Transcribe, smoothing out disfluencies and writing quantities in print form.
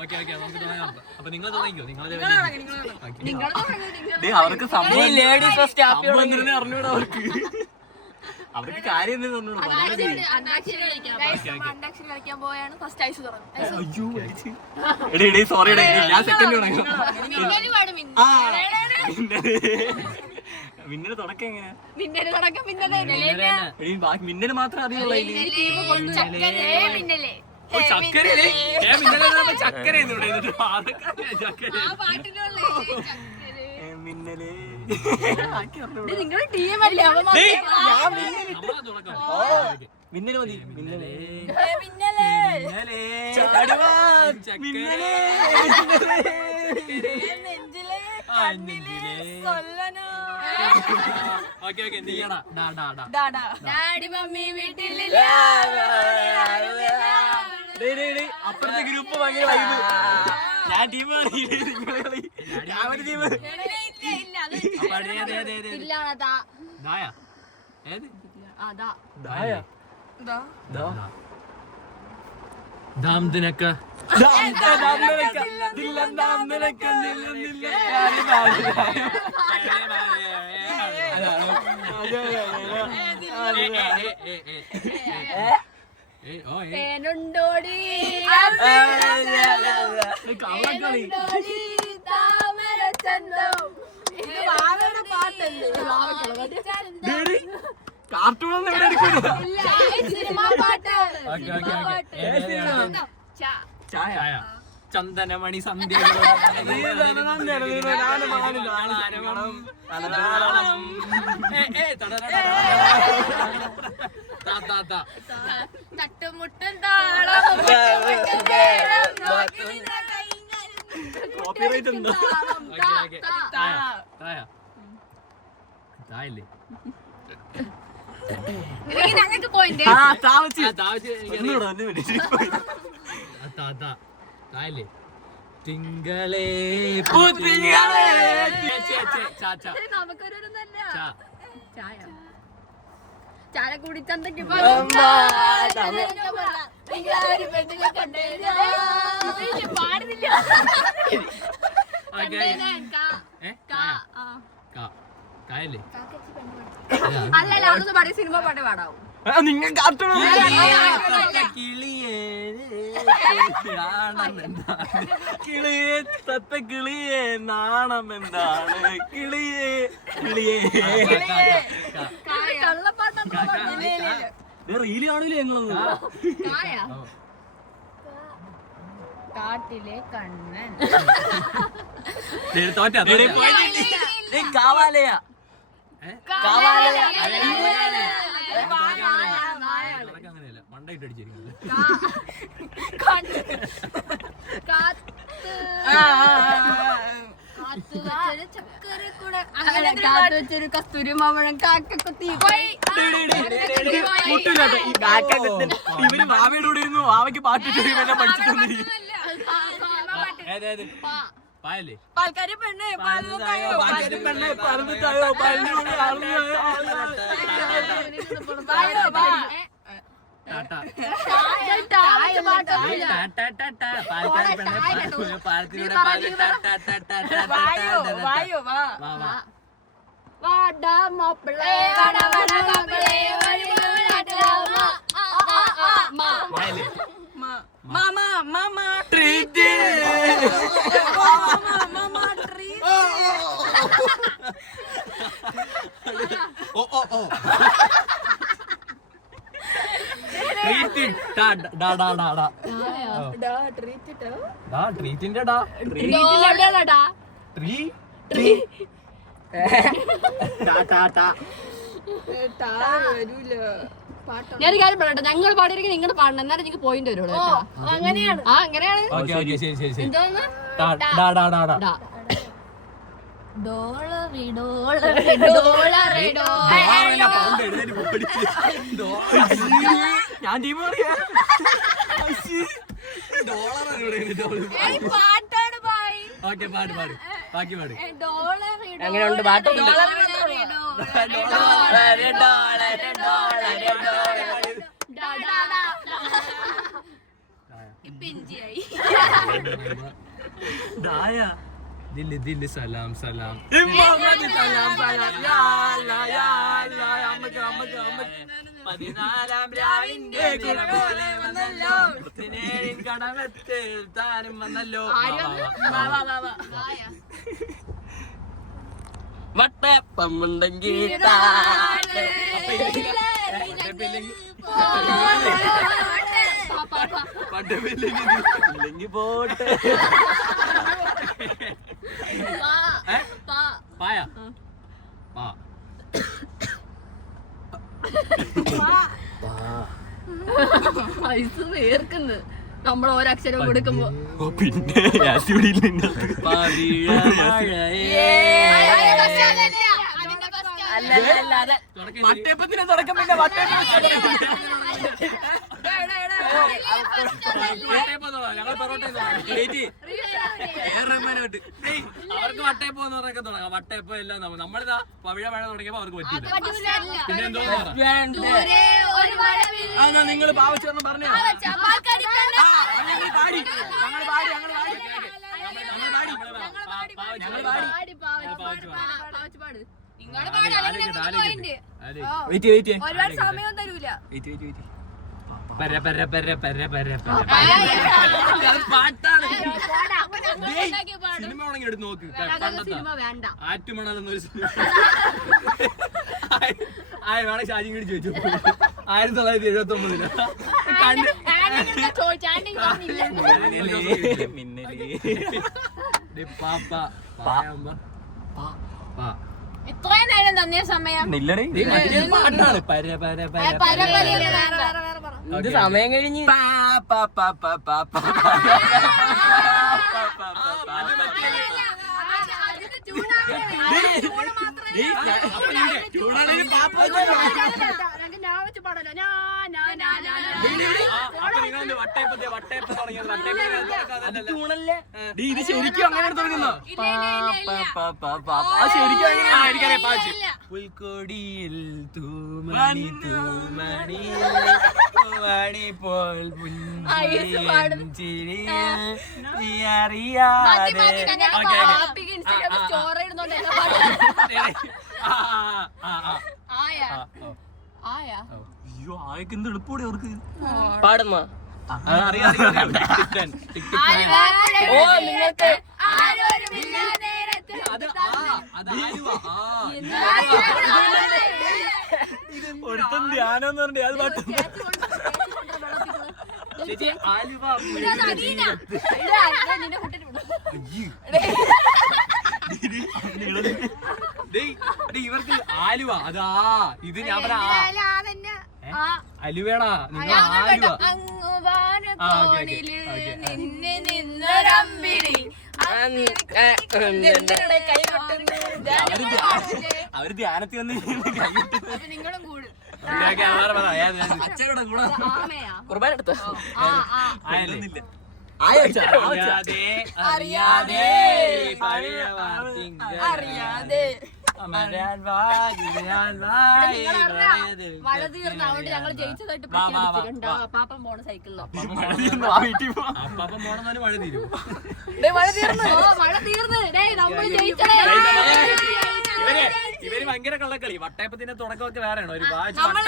Okay നമുക്ക് തുടങ്ങാം. അപ്പൊ നിങ്ങൾ തുടങ്ങിക്കോ. അവർക്ക് അറിഞ്ഞൂടാ. അവർക്ക് കാര്യം സോറി ഞാൻ സെക്കൻഡ് മിന്നല് തുടക്കം എങ്ങനെയാ? മിന്നല് മാത്രം അറിയുള്ളൂ. മിന്നല് നിങ്ങളുടെ ടീമല്ലേ? മിന്നല് മതി. മിന്നലേ അപ്പുറത്തെ ഗ്രൂപ്പ് ഭയങ്കര വൈബ്. ഞാൻ ടീം കാർട്ടൂണൊന്നും ഇവിടെ എടുക്കില്ല. ചായ ചന്ദനമണി സന്ധ്യ തട്ടുമുട്ടും കോപ്പിറൈറ്റ് ഉണ്ടോ? ഞങ്ങൾക്ക് പോയിന്റ് തിങ്കളേ ചായ കൂടി ചന്തക്ക് പാടുന്നില്ല. അല്ലല്ല അതൊന്നും പാടിയ സിനിമ പാട്ടേ പാടാവും. നിങ്ങൾ കാർട്ടൂൺ കിളിയെ തത്ത കിളിയെ നാണം എന്താണ് കിളിയെ കിളിയെ റീല് കാണില്ലേ ഞങ്ങളൊന്നും? കാട്ടിലെ കണ്ണൻ കാവാലയാ അങ്ങനെയല്ല മണ്ടായിട്ട് അടിച്ചിരിക്കുന്നത്. കാത്തുവെച്ചൊരു കസ്തൂരി മാമ്പഴം കാക്ക കുത്തി ഇവര് വാവയുടെ കൂടെ ഇരുന്നു. വാവയ്ക്ക് പാട്ടിട്ട് പഠിച്ചിട്ടൊന്നിരിക്കും. പായല്ലേ പാൽക്കാരി പെണ്ണേ പെണ്ണെ പറഞ്ഞിട്ടായോ ഞാനൊരു കാര്യം പറയട്ടെ, ഞങ്ങൾ പാടിയിരിക്കും നിങ്ങൾ പാടണം, എന്നാലും നിങ്ങൾക്ക് പോയിന്റ് വരുള്ളൂ. അങ്ങനെയാണ്. ആ അങ്ങനെയാണ്. ഞാൻ ടീം പാട്ടാണ് ബാക്കി പാട്. എങ്ങനെയുണ്ട് പാട്ടുണ്ട്? പിഞ്ചിയായി. ദില്ല് ദില്ല് സലാം സലാം. പതിനാലാം രാവിന്റെ പോലെ വന്നല്ലോ, കടമത്ത് താനും വന്നല്ലോ. വട്ടപ്പമുണ്ടെങ്കിൽ ഇല്ലെങ്കിൽ പോട്ടെ. പായ പാ പൈസ വേർക്കുന്നു നമ്മൾ ഓരക്ഷരം കൊടുക്കുമ്പോ. പിന്നെ വട്ടയപ്പത്തിന് തുടക്കം. പിന്നെ ഞങ്ങൾ അവർക്ക് വട്ടയപ്പം എന്ന് പറഞ്ഞൊക്കെ തുടങ്ങാം. വട്ടയപ്പം എല്ലാം നമ്മളിതാ പവിഴ മഴ തുടങ്ങിയപ്പോ അവർക്ക് പറ്റില്ല. പിന്നെ എന്തോ നിങ്ങൾ പാവച്ചെന്ന് പറഞ്ഞു. ഒരുപാട് സമയം തരൂല. സിനിമ ആണെങ്കിൽ എടുത്ത് നോക്ക്. സിനിമ വേണ്ട. ആറ്റുമണലെന്നൊരു സിനിമ വേണം. ഷാജി കൂടി ചോദിച്ചു 1979 ഇത്രയും നേരം തന്നേ സമയം. ഇത് സമയം കഴിഞ്ഞ് ഇത് ശരിക്കും അങ്ങനെ തുടങ്ങുന്നോ? ശരിക്കും പുൽക്കൊടിയിൽ തൂമണി തൂമണി മണി പോൽ അയ്യോ ആയൊക്കെ എന്ത് എളുപ്പൂടെ അവർക്ക് പാടുന്ന ഓ നിങ്ങൾക്ക് ഒരുത്തൻ ധ്യാനം എന്ന് പറഞ്ഞേ അത് പാട്ട് ഇവർക്ക് ആലുവ അതാ ഇത് ഞാൻ അലുവേടാ നിങ്ങൾ ആലുവ. അവര് ധ്യാനത്തിൽ വന്ന് നിങ്ങളും കൂടും. കുർബാന എടുത്തോ അറിയാതെ മഴ തീർന്ന അതുകൊണ്ട് ഞങ്ങൾ ജയിച്ചതായിട്ട് പാപ്പൻ പോണ സൈക്കിളിലോ. അപ്പം പോണെന്നാലും മഴ തീരും. മഴ തീർന്ന് നമ്മൾ ജയിച്ചേ. ഇവര് ഭയങ്കര കള്ളക്കളി. വട്ടയപ്പത്തിന്റെ തുടക്കമൊക്കെ വേറെയാണോ? ഒരു നമ്മൾ